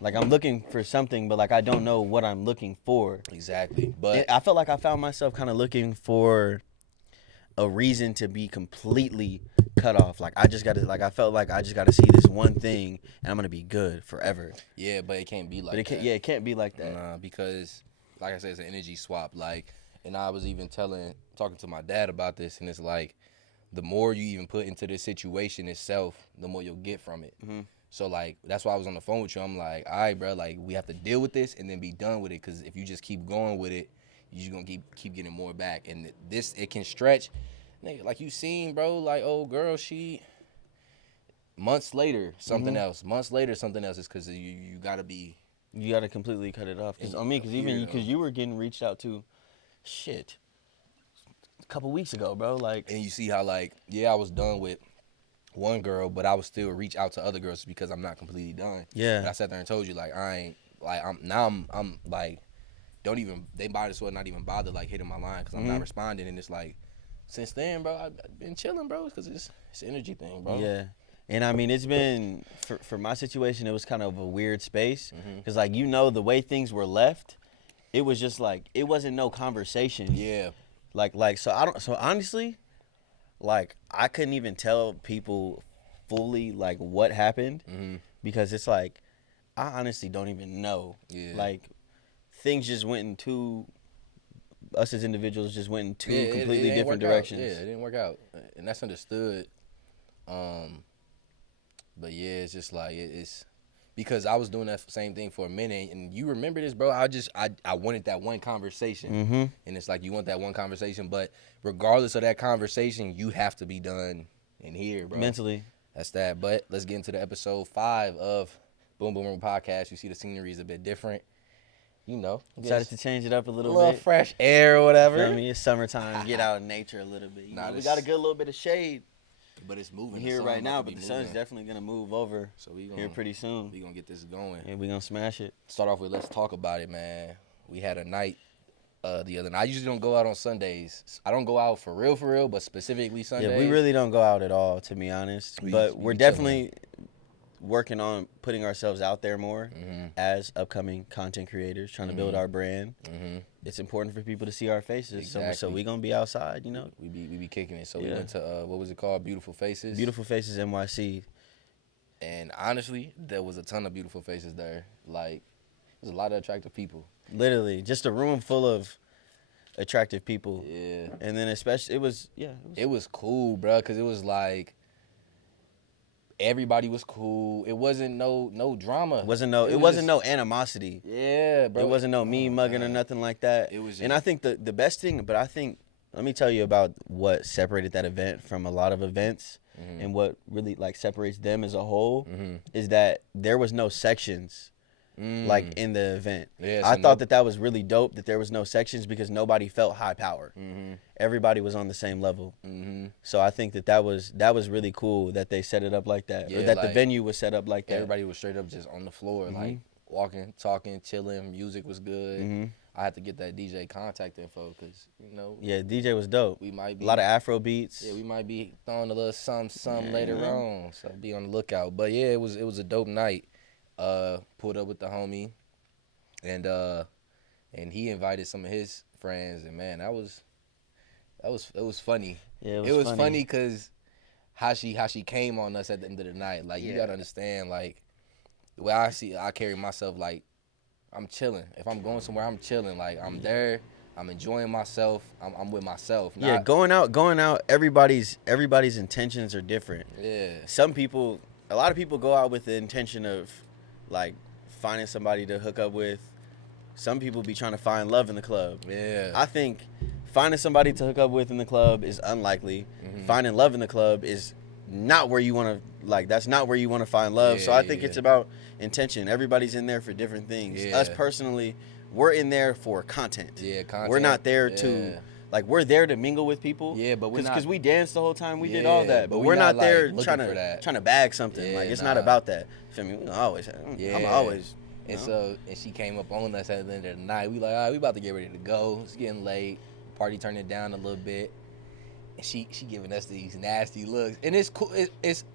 Like I'm looking for something, but like I don't know what I'm looking for. Exactly. But I felt like I found myself kind of looking for a reason to be completely cut off. Like I just gotta, like I felt like I just gotta see this one thing, and I'm gonna be good forever. yeah, but it can't be like But that. it can't be like that. Nah, because like I said, it's an energy swap. Like, and I was even talking to my dad about this, and it's like, the more you even put into this situation itself, the more you'll get from it. Mm-hmm. So like that's why I was on the phone with you. I'm like, all right, bro, like we have to deal with this and then be done with it. Because if you just keep going with it, you're just gonna keep getting more back. And it can stretch. Nigga, like you seen, bro, like old girl, she months later something else. Months later something else is because you gotta be. You gotta completely cut it off. Cause because you were getting reached out to, shit, a couple weeks ago, bro. Like, And you see how like I was done with one girl, but I would still reach out to other girls because I'm not completely done. yeah. And I sat there and told you like I ain't like I'm like don't even they might as well not even bother like hitting my line because I'm not responding. And it's like since then, bro, I've been chilling, bro, because it's an energy thing, bro. Yeah. And I mean, it's been for my situation, it was kind of a weird space because like the way things were left, it was just like it wasn't no conversation. Yeah. Like so honestly, like I couldn't even tell people fully like what happened because it's like I honestly don't even know. Yeah. Like things just went into us as individuals just went in two it completely didn't different work directions. out. Yeah, it didn't work out, and that's understood. But yeah, it's just like it's because I was doing that same thing for a minute, and you remember this, bro. I wanted that one conversation, and it's like you want that one conversation, but regardless of that conversation, you have to be done in here, bro. Mentally. That's that. But let's get into the episode 5 of Boom Boom Room Podcast. You see the scenery is a bit different. You know, decided to change it up a a little little bit. fresh air or whatever. Feel me? It's summertime. Get out in nature a little bit. We got a good little bit of shade. But it's moving here right now, but the sun's definitely gonna move over. So we here pretty soon. We gonna get this going. And we gonna smash it. Start off with let's talk about it, man. We had a night the other night. I usually don't go out on Sundays. I don't go out for real, but specifically Sundays. Yeah, we really don't go out at all, to be honest. But we're definitely working on putting ourselves out there more as upcoming content creators, trying to build our brand. It's important for people to see our faces, Exactly. so we gonna be outside, you know. We be kicking it. So we went to what was it called? Beautiful Faces. Beautiful Faces NYC. And honestly, there was a ton of beautiful faces there. Like, there's a lot of attractive people. Literally, just a room full of attractive people. Yeah. And then especially it was cool, bro, because it was like everybody was cool. It wasn't no drama. It wasn't no animosity. Yeah, bro. It wasn't no mean mugging or nothing like that. It was just, and I think the best thing, let me tell you about what separated that event from a lot of events and what really like separates them as a whole is that there was no sections like in the event. Yeah, I thought that was really dope that there was no sections because nobody felt high power. Everybody was on the same level. So I think that was really cool that they set it up like that, or that the venue was set up like that. Everybody was straight up just on the floor, like walking, talking, chilling. Music was good. I had to get that DJ contact info because Yeah, DJ was dope. We might be a lot of Afro beats. Yeah, we might be throwing a little something later on, so be on the lookout. But yeah, it was a dope night. Pulled up with the homie, and he invited some of his friends, and man, it was funny. Yeah, it was funny because how she came on us at the end of the night. Like you gotta understand, like the way I carry myself, like I'm chilling. If I'm going somewhere, I'm chilling. Like I'm there. I'm enjoying myself. I'm with myself. Going out. Everybody's intentions are different. Yeah. A lot of people go out with the intention of like finding somebody to hook up with. Some people be trying to find love in the club. Yeah. I think finding somebody to hook up with in the club is unlikely. Finding love in the club is not where you want to, like, that's not where you want to find love. So I think it's about intention. Everybody's in there for different things. Us personally, we're in there for content. Yeah, content. We're not there Like we're there to mingle with people. Yeah, but we're not, because we danced the whole time. We did Yeah, all that, but but we we're not, not there like, trying looking for to bag something. Yeah, like it's nah. not about that. Feel me? I'm always. And so, and she came up on us at the end of the night. We like, all right, we about to get ready to go. It's getting late. Party turning down a little bit. And she giving us these nasty looks. And it's cool.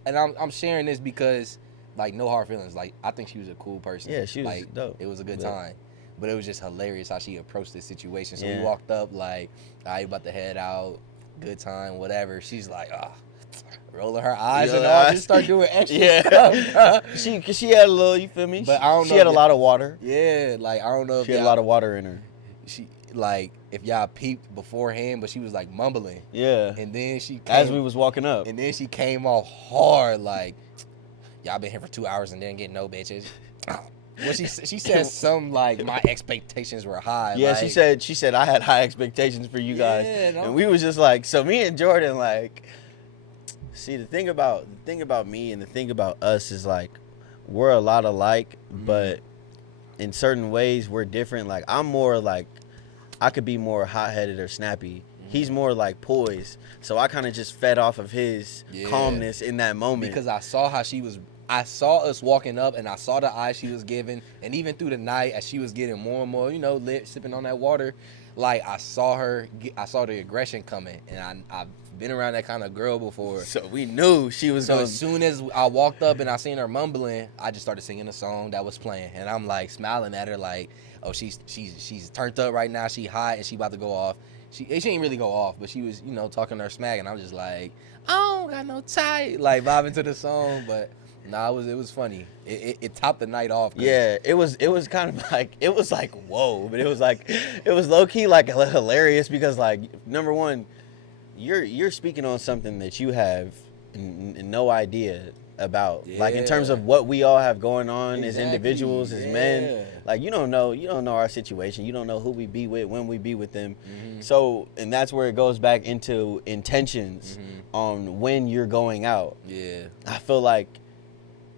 And I'm sharing this because, like, no hard feelings. Like, I think she was a cool person. Yeah, she was like, dope. It was a good time. But it was just hilarious how she approached this situation. So Yeah. we walked up like, all right, about to head out. Good time, whatever. She's like, rolling her eyes and all, just start doing extra stuff. Bro. She had a little, you feel me? But I don't know. She had a lot of water. Yeah, like I don't know if she had a lot of water in her. She like if y'all peeped beforehand, but she was like mumbling. Yeah. And then she came, as we was walking up. And then she came off hard like, y'all been here for 2 hours and didn't get no bitches. Well, she said something like my expectations were high. Yeah, like, she said I had high expectations for you guys, and we was just like, so me and Jordan like, see the thing about me and the thing about us is like, we're a lot alike, but in certain ways we're different. Like I'm more like, I could be more hot-headed or snappy. He's more like poised, so I kind of just fed off of his calmness in that moment because I saw how she was. I saw us walking up, and I saw the eyes she was giving, and even through the night, as she was getting more and more, lit, sipping on that water, like I saw the aggression coming, and I've been around that kind of girl before. So we knew she was. So as soon as I walked up and I seen her mumbling, I just started singing a song that was playing, and I'm like smiling at her, like, oh, she's turned up right now, she hot, and she about to go off. She didn't really go off, but she was, talking her smack, and I'm just like, I don't got no tie, like vibing to the song, but. Nah, it was funny. It topped the night off. Yeah, it was kind of like, it was like, whoa, but it was low key like hilarious because like, number one, you're speaking on something that you have no idea about, like in terms of what we all have going on as individuals, as men. Like you don't know our situation. You don't know who we be with, when we be with them. So, and that's where it goes back into intentions on when you're going out. Yeah, I feel like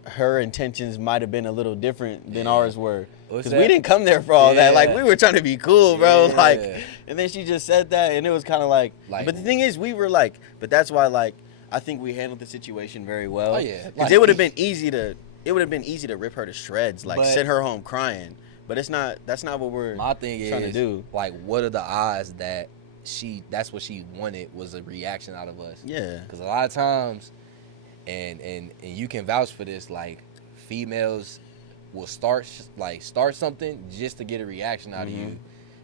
her intentions might have been a little different than ours were, because we didn't come there for all that. Like we were trying to be cool, bro. Like, and then she just said that, and it was kind of like, but the thing is, we were like, but that's why, like, I think we handled the situation very well. Oh yeah, because like, it would have been easy to rip her to shreds, like send her home crying. But it's not. That's not what we're. My thing trying to do. Like, what are the odds that that's what she wanted was a reaction out of us? Yeah. Because a lot of times. And you can vouch for this. Like, females will start something just to get a reaction out of you.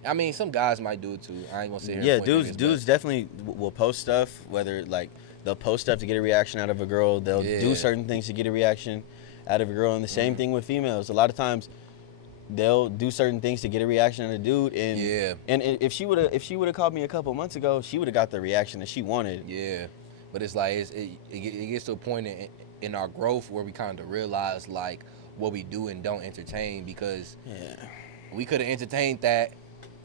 I mean, some guys might do it too. I ain't gonna sit here. Yeah, and dudes definitely will post stuff. Whether like they'll post stuff to get a reaction out of a girl, they'll do certain things to get a reaction out of a girl, and the same thing with females. A lot of times, they'll do certain things to get a reaction out of a dude. And and if she would have called me a couple months ago, she would have got the reaction that she wanted. Yeah. But it's like it gets to a point in our growth where we kind of realize like what we do and don't entertain, because we could have entertained that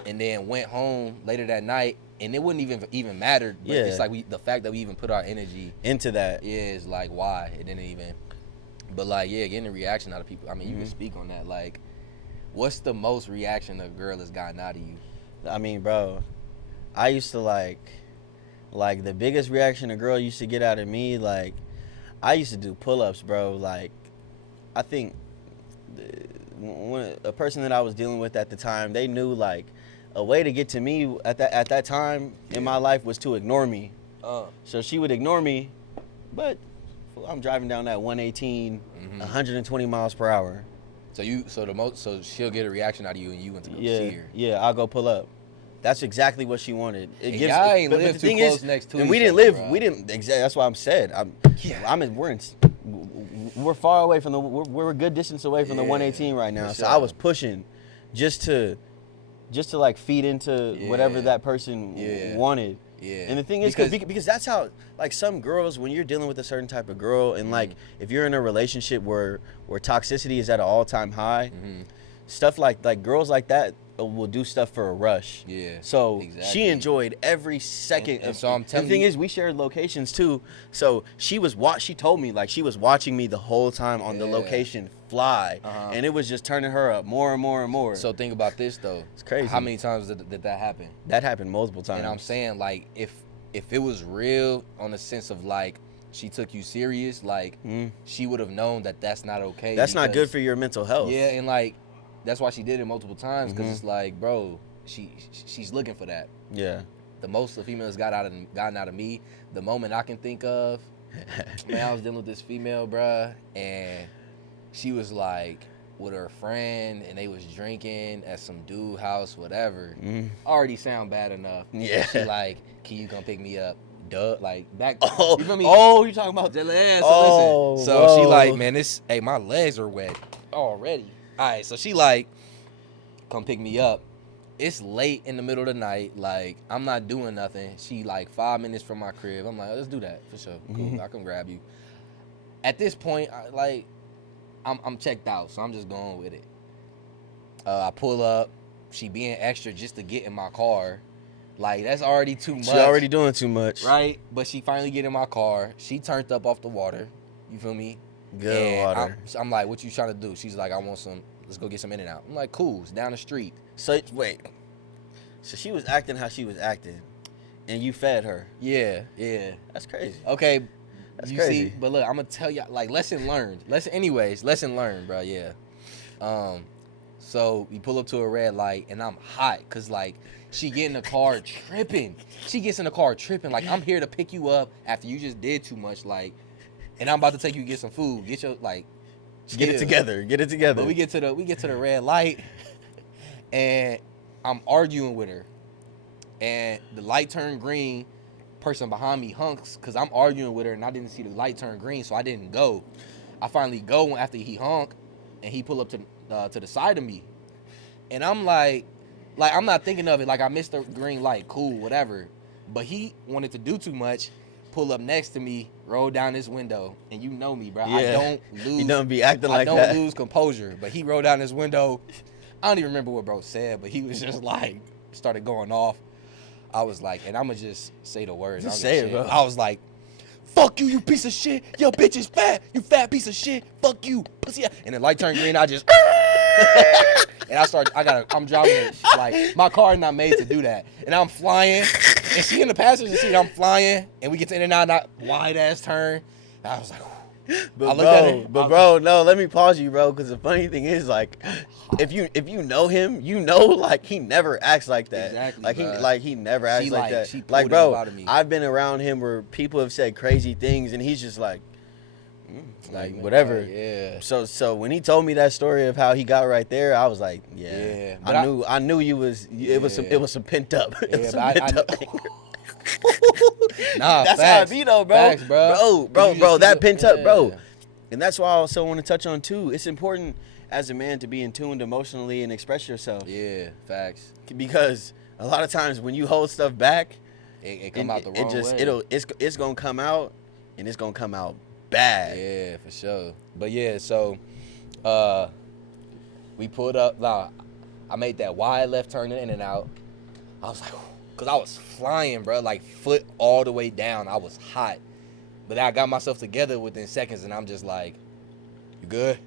and then went home later that night and it wouldn't even matter. But it's like the fact that we even put our energy into that. Yeah, is like why it didn't even. But like getting a reaction out of people. I mean, you can speak on that. Like, what's the most reaction a girl has gotten out of you? I mean, bro, I used to like the biggest reaction a girl used to get out of me, like, I used to do pull-ups, bro. Like, I think a person that I was dealing with at the time, they knew, like, a way to get to me at that time in my life was to ignore me. So she would ignore me, but I'm driving down that 118, 120 miles per hour. So she'll get a reaction out of you and you went to go see her. Yeah, I'll go pull up. That's exactly what she wanted. Y'all ain't live too close next to each other. And we didn't live. Bro. We didn't. Exactly. That's why I'm said. We're far away from we're a good distance away from the 118 right now. So I was pushing, just to like feed into whatever that person wanted. Yeah. And the thing is, because that's how, like, some girls, when you're dealing with a certain type of girl, and like if you're in a relationship where toxicity is at an all-time high, stuff like girls like that will do stuff for a rush. Yeah. So exactly. she enjoyed every second. And so I'm telling the thing you, is, we shared locations too. So she told me like she was watching me the whole time on the location fly, and it was just turning her up more and more and more. So think about this though. It's crazy. How many times did that happen? That happened multiple times. And I'm saying like if it was real on the sense of like she took you serious, like she would have known that that's not okay. That's not good for your mental health. Yeah, and like that's why she did it multiple times because it's like, bro, she's looking for that. Yeah. The most the females gotten out of me, the moment I can think of, man, I was dealing with this female, bruh, and she was like with her friend, and they was drinking at some dude house, whatever. Already sound bad enough. Yeah. She like, can you come pick me up? Duh, like back. Oh, you feel me? Oh, you talking about? So Oh, listen. So she whoa. like, man, my legs are wet already. All right, so she like, come pick me up. It's late in the middle of the night. Like, I'm not doing nothing. She like 5 minutes from my crib. I'm like, let's do that for sure. Cool, I can grab you. At this point, I'm checked out, so I'm just going with it. I pull up. She being extra just to get in my car. Like, that's already too much. She already doing too much. Right? But she finally get in my car. She turned up off the water. You feel me? Good and water. I'm like, what you trying to do? She's like, let's go get some In-N-Out. I'm like, cool, it's down the street. So, wait. So she was acting how she was acting, and you fed her. Yeah. That's crazy. Okay. That's you crazy. See, but look, I'm going to tell you, like, lesson learned. Lesson learned, bro, yeah. So we pull up to a red light, and I'm hot, because, like, she get in the car tripping. She gets in the car tripping. Like, I'm here to pick you up after you just did too much, like, and I'm about to take you to get some food. Get it together. But we get to the red light, and I'm arguing with her, and the light turned green. Person behind me hunks because I'm arguing with her, and I didn't see the light turn green, so I didn't go. I finally go after he honk, and he pull up to the side of me, and I'm like I'm not thinking of it. Like, I missed the green light, cool, whatever. But he wanted to do too much. Pull up next to me, roll down this window, and you know me, bro. Yeah. I don't lose. You don't be acting like that. I don't lose composure. But he rolled down his window. I don't even remember what bro said, but he was just like, started going off. I was like, and I'm going to just say the words. Just say it, bro. I was like, fuck you, you piece of shit. Your bitch is fat. You fat piece of shit. Fuck you, pussy. And the light turned green. I just, and I'm driving it. Like, my car is not made to do that. And I'm flying, and she in the passenger seat. I'm flying, and we get to In-N-Out, wide ass turn. And I was like, bro, no, let me pause you, bro, because the funny thing is, like, if you know him, you know, like, he never acts like that. Exactly, he never acts like that. She Like, pulled bro, it out of me. I've been around him where people have said crazy things, and he's just like Like, whatever. Yeah. So when he told me that story of how he got right there, I was like, Yeah. I knew you was. It was some pent up. Nah, that's facts. how it be though, bro. Facts, bro. Bro, that pent up, bro. Yeah. And that's why I also want to touch on too. It's important as a man to be in tune emotionally and express yourself. Yeah, facts. Because a lot of times when you hold stuff back, it come out the wrong way. It's gonna come out, and it's gonna come out bad. Yeah, for sure. But yeah, so we pulled up. Nah, I made that wide left turn in and out. I was like, because I was flying, bro, like foot all the way down. I was hot. But I got myself together within seconds, and I'm just like, you good?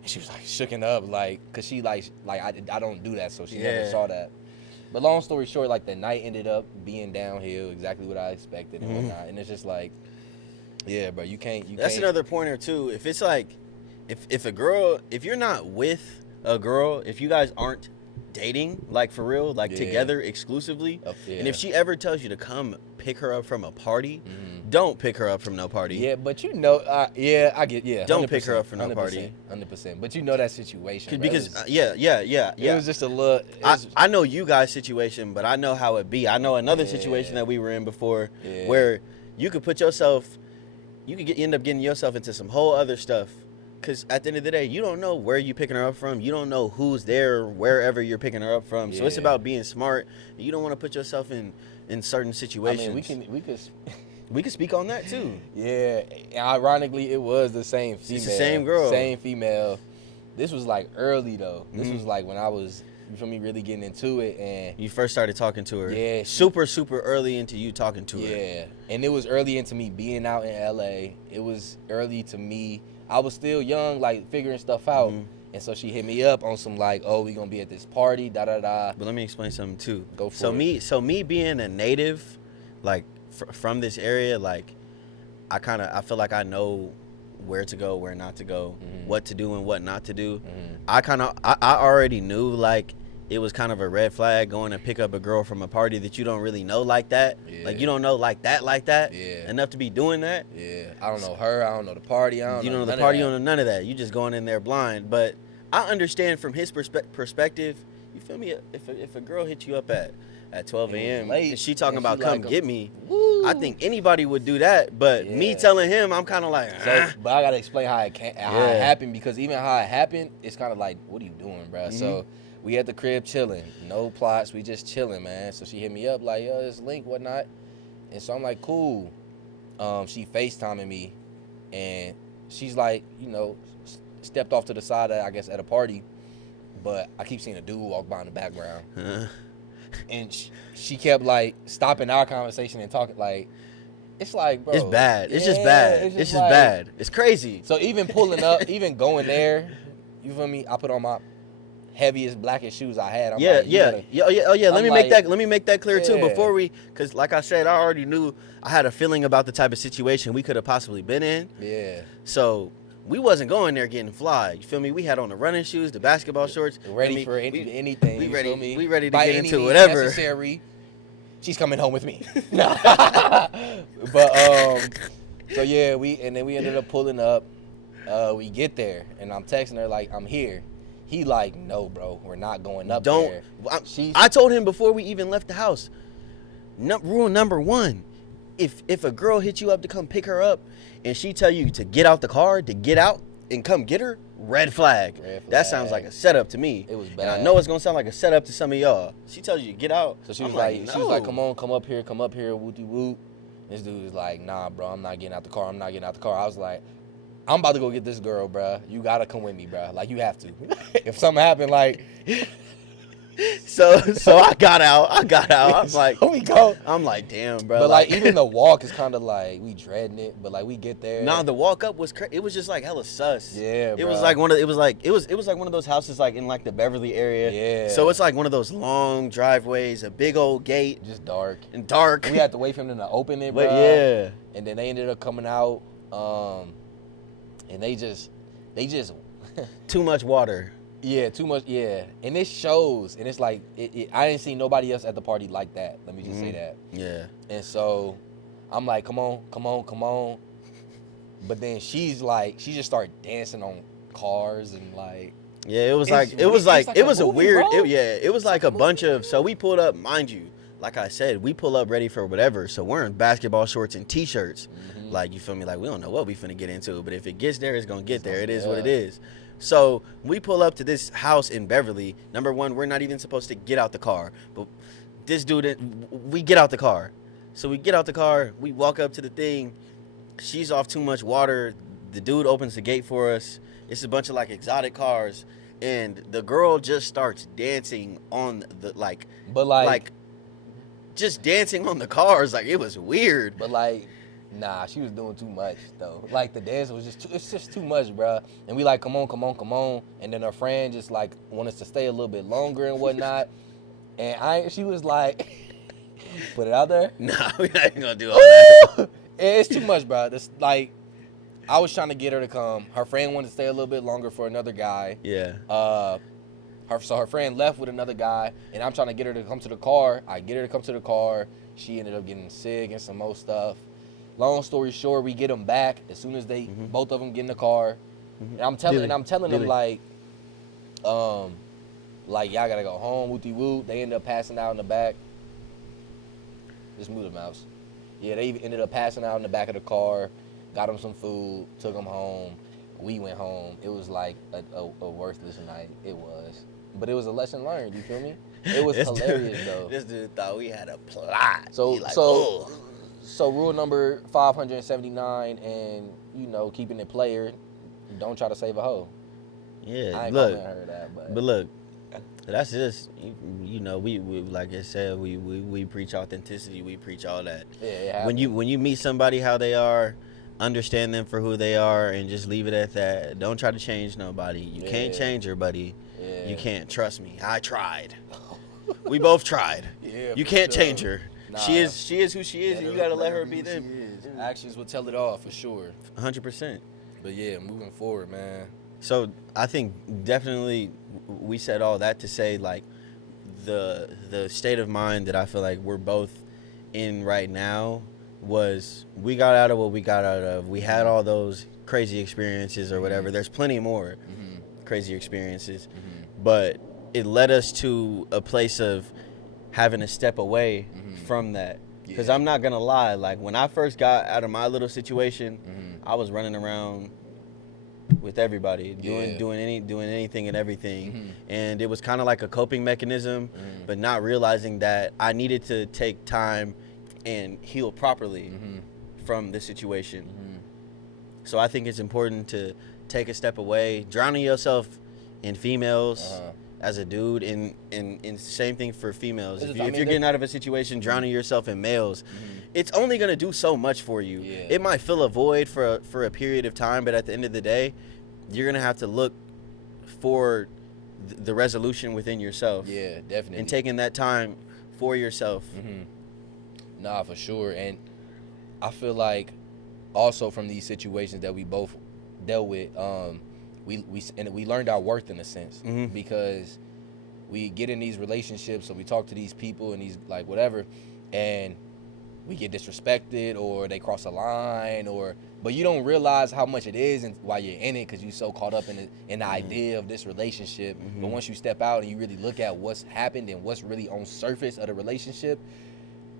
And she was like shooken up, like, because she like I don't do that, so she never saw that. But long story short, like, the night ended up being downhill, exactly what I expected and whatnot. And it's just like, yeah, bro, you can't. That's another pointer too. If it's like, if you're not with a girl, if you guys aren't dating, like, for real, like, together exclusively, and if she ever tells you to come pick her up from a party, don't pick her up from no party. Yeah, but you know, I get, don't pick her up from no 100%, party. 100%. But you know that situation, because it was just a little. I know you guys' situation, but I know how it be. I know another situation that we were in before, where you could end up getting yourself into some whole other stuff. Because at the end of the day, you don't know where you're picking her up from. You don't know who's there wherever you're picking her up from. So it's about being smart. You don't want to put yourself in certain situations. I mean, we could speak on that too. Yeah. Ironically, it was the same female. It's the same girl. Same female. This was like early though. This was like when I was you feel me, really getting into it. And you first started talking to her. Yeah, super early into you talking to her. Yeah, and it was early into me being out in LA. It was early to me. I was still young, like figuring stuff out. And so she hit me up on some like, oh, we gonna be at this party, da da da. But let me explain something too. Go for it. So me being a native, like from this area, like I feel like I know where to go, where not to go, what to do and what not to do. I already knew like it was kind of a red flag going to pick up a girl from a party that you don't really know like that. Yeah. Like you don't know like that. Yeah. Enough to be doing that. Yeah. I don't know her. I don't know the party. You don't know the party. You don't know none of that. You just going in there blind. But I understand from his perspective. You feel me? If a girl hits you up at 12 a.m. and she talking about come get me, woo. I think anybody would do that. But me telling him, I'm kind of like, but I gotta explain how it happened, because even how it happened, it's kind of like, what are you doing, bro? So we at the crib chilling, no plots, we just chilling, man. So she hit me up like, yo, this link, whatnot, and so I'm like, cool. She FaceTiming me, and she's like, you know, stepped off to the side, I guess, at a party, but I keep seeing a dude walk by in the background. And she kept like stopping our conversation and talking like, it's like, bro, it's bad. It's just bad. It's just like, bad. It's crazy. So even pulling up, even going there, you feel me? I put on my heaviest, blackest shoes I had. I'm like, Let me make that clear too before we, because like I said, I already knew I had a feeling about the type of situation we could have possibly been in. Yeah. So we wasn't going there getting fly. You feel me? We had on the running shoes, the basketball shorts, ready for anything. We ready. Feel me? We ready to By get any into means whatever. Necessary. She's coming home with me. But so yeah, we ended up pulling up. We get there, and I'm texting her like, I'm here. He like, no, bro, we're not going up there. I told him before we even left the house. Rule number 1: if a girl hits you up to come pick her up, and she tell you to get out the car, to get out and come get her, red flag. That sounds like a setup to me. It was bad. And I know it's gonna sound like a setup to some of y'all. She tells you to get out. So she was like, come on, come up here, wooty woot. This dude was like, nah, bro, I'm not getting out the car. I was like, I'm about to go get this girl, bro. You gotta come with me, bro. Like, you have to. If something happened, like. So I got out. I'm like, we go. I'm like, damn, bro. But like even the walk is kind of like we dreading it, but like we get there. Nah, the walk up was it was just like hella sus. Yeah, it was like one of those houses like in like the Beverly area. Yeah. So it's like one of those long driveways, a big old gate, just dark. We had to wait for them to open it, bro. But yeah. And then they ended up coming out, and they just too much water. Yeah, too much. Yeah, and it shows, and it's like I didn't see nobody else at the party like that. Let me just say that. Yeah. And so I'm like, come on. But then she just started dancing on cars and like. Yeah, it was like a bunch of. So we pulled up, mind you, like I said, we pull up ready for whatever. So we're in basketball shorts and t-shirts. Like, you feel me? Like, we don't know what we finna get into, but if it gets there, it's gonna get there. It is what it is. So we pull up to this house in Beverly. Number 1, we're not even supposed to get out the car, but this dude, we get out the car. So we get out the car, we walk up to the thing. She's off too much water. The dude opens the gate for us. It's a bunch of like exotic cars, and the girl just starts dancing on the just dancing on the cars. Like, it was weird. But like. Nah, she was doing too much though. Like the dance was it's just too much, bro. And we like, come on. And then her friend just like want us to stay a little bit longer and whatnot. And she was like, put it out there. Nah, we not even gonna do all that. It's too much, bro. It's like, I was trying to get her to come. Her friend wanted to stay a little bit longer for another guy. Yeah. So her friend left with another guy, and I'm trying to get her to come to the car. I get her to come to the car. She ended up getting sick and some more stuff. Long story short, we get them back as soon as they both of them get in the car. And I'm telling them like y'all gotta go home, wooty woot. They ended up passing out in the back. Just move the mouse. Yeah, they ended up passing out in the back of the car. Got them some food, took them home. We went home. It was like a worthless night. It was, but it was a lesson learned. You feel me? It was hilarious though. This dude thought we had a plot. So rule number 579, and keeping it player, don't try to save a hoe. Yeah, I ain't look, gonna heard that, but look, That's just, you know, we like I said, we preach authenticity, we preach all that. Yeah, it When happens. you meet somebody how they are, understand them for who they are, and just leave it at that. Don't try to change nobody. You can't Yeah. change her, buddy. Yeah. You can't. Trust me. I tried. We both tried. Yeah, You for can't sure. change her. Nah. She is who she is, and you gotta let her be who them. she is. Actions will tell it all for sure. 100%. But yeah, moving forward, man. So I think definitely we said all that to say, like, the state of mind that I feel like we're both in right now was we got out of what we got out of. We had all those crazy experiences or whatever. There's plenty more crazy experiences, but it led us to a place of having to step away from that. Because I'm not gonna lie, like when I first got out of my little situation, I was running around with everybody, doing anything and everything, and it was kind of like a coping mechanism, but not realizing that I needed to take time and heal properly from the situation. So I think it's important to take a step away, drowning yourself in females. As a dude, and same thing for females. If you're getting out of a situation, drowning yourself in males, it's only gonna do so much for you. Yeah. It might fill a void for a period of time, but at the end of the day, you're gonna have to look for the resolution within yourself. Yeah, definitely. And taking that time for yourself. Nah, for sure. And I feel like also from these situations that we both dealt with, we learned our worth in a sense, because we get in these relationships, so we talk to these people and these like whatever, and we get disrespected or they cross a line, but you don't realize how much it is and while you're in it, because you're so caught up in the idea of this relationship. But once you step out and you really look at what's happened and what's really on surface of the relationship,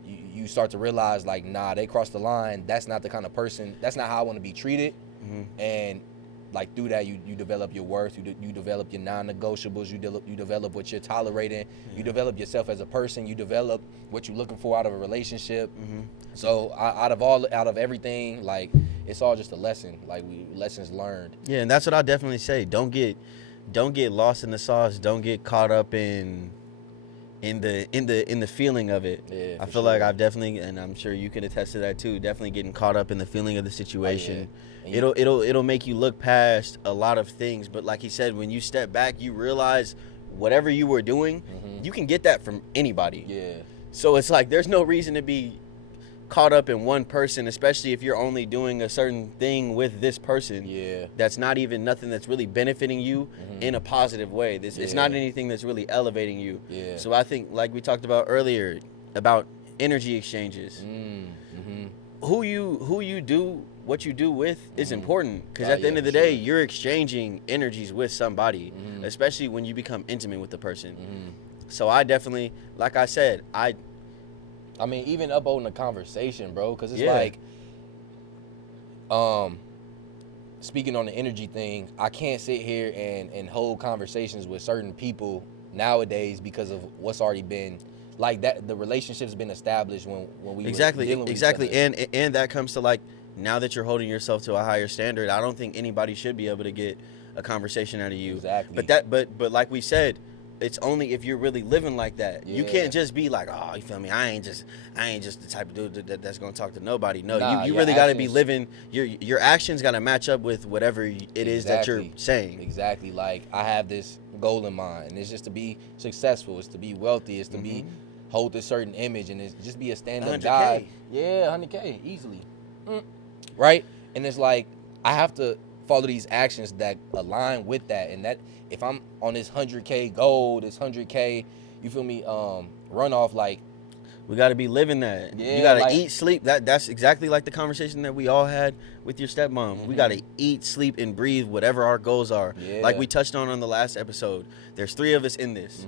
you start to realize, like, nah, they crossed the line. That's not the kind of person, that's not how I want to be treated. And like through that, you develop your worth, you develop your non-negotiables, you develop what you're tolerating, you develop yourself as a person, you develop what you're looking for out of a relationship. So out of everything, like, it's all just a lesson, like lessons learned. Yeah, and that's what I definitely say. Don't get lost in the sauce. Don't get caught up in the feeling of it. Yeah, I for feel like sure. I've definitely, and I'm sure you can attest to that too, definitely getting caught up in the feeling of the situation. Yeah. It'll make you look past a lot of things, but like he said, when you step back, you realize whatever you were doing, you can get that from anybody. Yeah. So it's like there's no reason to be caught up in one person, especially if you're only doing a certain thing with this person. Yeah. That's not even nothing that's really benefiting you in a positive way. It's not anything that's really elevating you. Yeah. So I think, like we talked about earlier, about energy exchanges. Who you do what you do with is important, because at the end of the day, you're exchanging energies with somebody, especially when you become intimate with the person. So I definitely, like I said, I mean, even upholding the conversation, bro, because it's Yeah. like, speaking on the energy thing, I can't sit here and hold conversations with certain people nowadays because of what's already been, like, that the relationship's been established when we were dealing with each other. and that comes to, like, now that you're holding yourself to a higher standard, I don't think anybody should be able to get a conversation out of you. Exactly. But like we said, it's only if you're really living like that. You Yeah. can't just be like, oh, you feel me? I ain't just the type of dude that's gonna talk to nobody. No, Nah, you your really gotta be actions- living. Your actions gotta match up with whatever it is that you're Exactly. saying. Exactly. Like, I have this goal in mind, and it's just to be successful. It's to be wealthy. It's to be hold a certain image, and it's just be a stand-up 100K. guy. Yeah, 100K easily. Right? And it's like, I have to follow these actions that align with that, and that if I'm on this 100K goal, this 100K, you feel me, runoff, like, We got to be living that. Yeah, you got to like- eat, sleep. That's exactly like the conversation that we all had with your stepmom. We got to eat, sleep, and breathe whatever our goals are. Yeah. Like we touched on the last episode. There's 3 of us in this.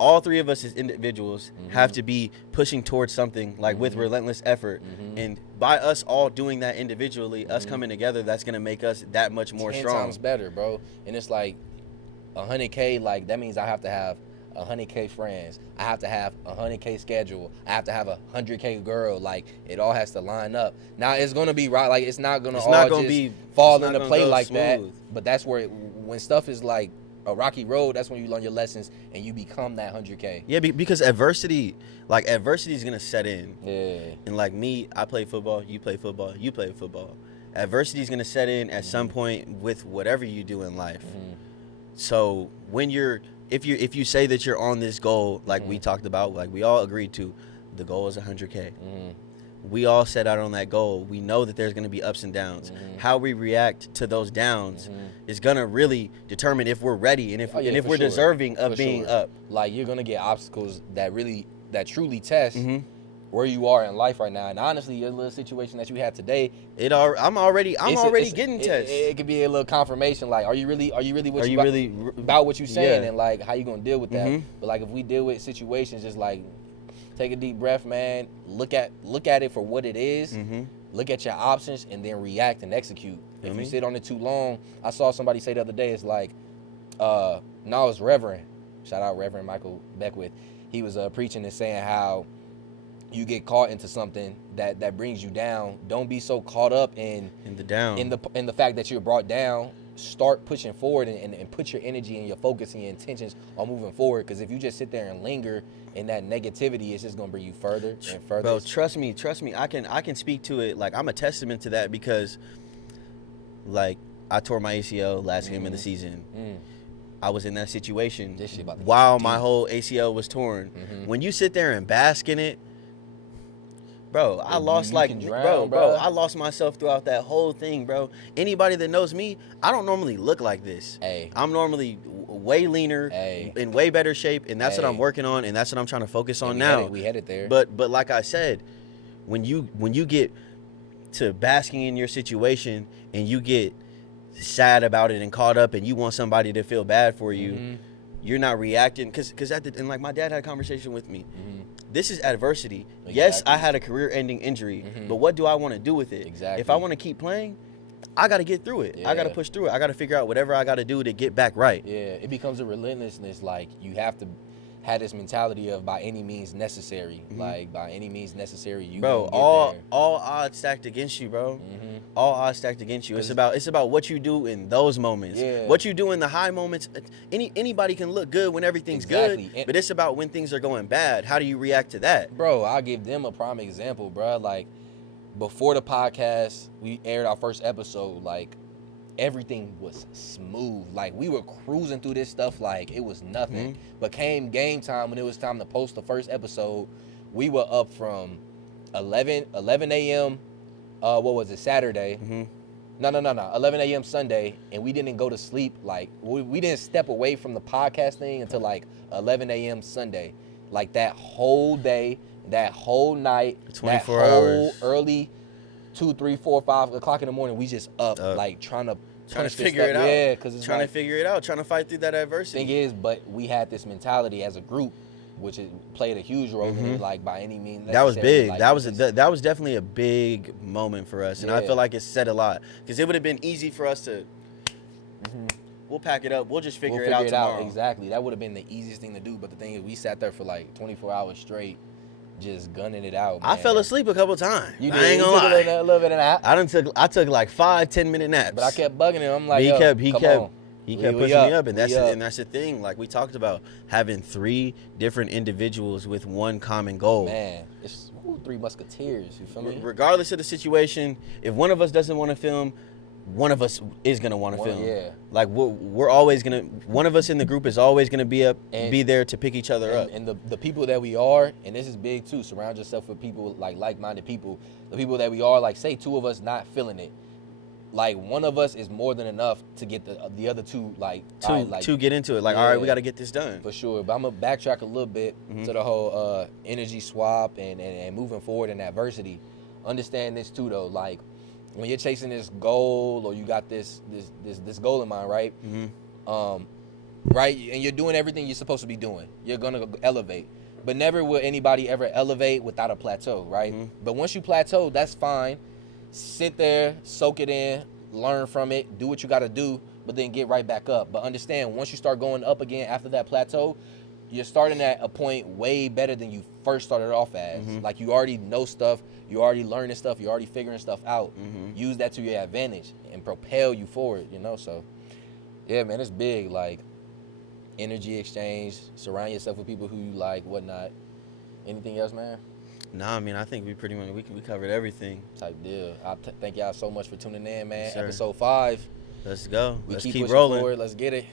All 3 of us as individuals have to be pushing towards something, like with relentless effort. And by us all doing that individually, us coming together, that's going to make us that much more 10 strong. times better, bro. And it's like 100K, like, that means I have to have 100K friends. I have to have 100K schedule. I have to have 100K girl. Like, it all has to line up. Now, it's gonna be right. Like, it's not gonna It's all not gonna just be fall it's not into gonna play go like that. smooth. But that's where when stuff is like a rocky road, that's when you learn your lessons and you become that 100K. Yeah, because adversity is gonna set in. Yeah. And like me, I play football, you play football, you play football. Adversity is gonna set in at some point with whatever you do in life. So when if you say that you're on this goal, like we talked about, like we all agreed to, the goal is 100K. We all set out on that goal. We know that there's going to be ups and downs. How we react to those downs is going to really determine if we're ready and if we're deserving of being up. Like, you're going to get obstacles that truly test where you are in life right now. And honestly, your little situation that you had today, I'm already getting tested. It could be a little confirmation. Like, are you really about what you're saying, and like how you going to deal with that? But like, if we deal with situations, just like, take a deep breath, man. Look at it for what it is. Look at your options and then react and execute. If you sit on it too long, I saw somebody say the other day, it's like, no, it's Reverend. Shout out Reverend Michael Beckwith. He was preaching and saying how you get caught into something that brings you down. Don't be so caught up in the down, in the fact that you're brought down. Start pushing forward and put your energy and your focus and your intentions on moving forward. Because if you just sit there and linger in that negativity, it's just gonna bring you further and further. Bro, trust me. I can speak to it. Like, I'm a testament to that because, like, I tore my ACL last game of the season. I was in that situation while my whole ACL was torn. When you sit there and bask in it, bro, I lost I lost myself throughout that whole thing, bro. Anybody that knows me, I don't normally look like this. I'm normally way leaner, in way better shape, and that's what I'm working on, and that's what I'm trying to focus on now. We headed there. But like I said, when you get to basking in your situation and you get sad about it and caught up and you want somebody to feel bad for you, you're not reacting and like my dad had a conversation with me. This is adversity. Exactly. Yes, I had a career-ending injury, but what do I want to do with it? Exactly. If I want to keep playing, I got to get through it. I got to push through it. I got to figure out whatever I got to do to get back right. Yeah, it becomes a relentlessness. Like, you have to have this mentality of by any means necessary. Like, by any means necessary, you bro, all odds stacked against you, bro. All odds stacked against you. It's about what you do in those moments. What you do in the high moments. Anybody can look good when everything's good, but it's about when things are going bad. How do you react to that? Bro, I'll give them a prime example, bro. Like, before the podcast, we aired our first episode, like, everything was smooth. Like, we were cruising through this stuff like it was nothing. But came game time, when it was time to post the first episode, we were up from 11 a.m. What was it, Saturday? No, 11 a.m. Sunday, and we didn't go to sleep. Like, we didn't step away from the podcast thing until like 11 a.m. Sunday. Like, that whole day, that whole night, 24 that whole hours. Early 2, 3, 4, 5 o'clock in the morning, we just up. Like, trying to figure it out. Yeah, because it's trying to figure it out, trying to fight through that adversity. Thing is, but we had this mentality as a group, which played a huge role in it, like, by any means necessary. That was big. Like, that was definitely a big moment for us, and I feel like it said a lot because it would have been easy for us to. We'll pack it up. We'll just figure it out tomorrow. Exactly. That would have been the easiest thing to do. But the thing is, we sat there for like 24 hours straight, just gunning it out. Man. I fell asleep a couple times. You did. I ain't gonna lie. A little bit of nap. I took like 5-10 minute naps. But I kept bugging him. I'm like, he kept pushing me up, and that's the thing. Like we talked about, having 3 different individuals with one common goal. Man, it's 3 musketeers. You feel me? Regardless of the situation, if one of us doesn't want to film, one of us is gonna want to film. Yeah. Like we're always gonna. One of us in the group is always gonna be there to pick each other up. And the people that we are, and this is big too. Surround yourself with people like-minded people. The people that we are, like, say 2 of us not feeling it. Like, one of us is more than enough to get the other 2 to get into it. Like, all right, we got to get this done for sure. But I'm gonna backtrack a little bit to the whole energy swap and moving forward in adversity. Understand this too, though. Like, when you're chasing this goal, or you got this goal in mind, right? Right, and you're doing everything you're supposed to be doing. You're gonna elevate, but never will anybody ever elevate without a plateau, right? But once you plateau, that's fine. Sit there, soak it in, learn from it, do what you got to do, but then get right back up. But understand, once you start going up again after that plateau, you're starting at a point way better than you first started off as. Like, you already know stuff, you already learning stuff, you're already figuring stuff out. Use that to your advantage and propel you forward, you know? So, yeah, man, it's big. Like, energy exchange, surround yourself with people who you like, whatnot. Anything else, man? Nah, I mean, I think we pretty much we covered everything. Type deal. Thank y'all so much for tuning in, man. Yes, sir. Episode 5. Let's go. We Let's keep keep pushing rolling. forward. Let's get it.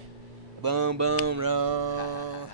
Boom, boom, roll.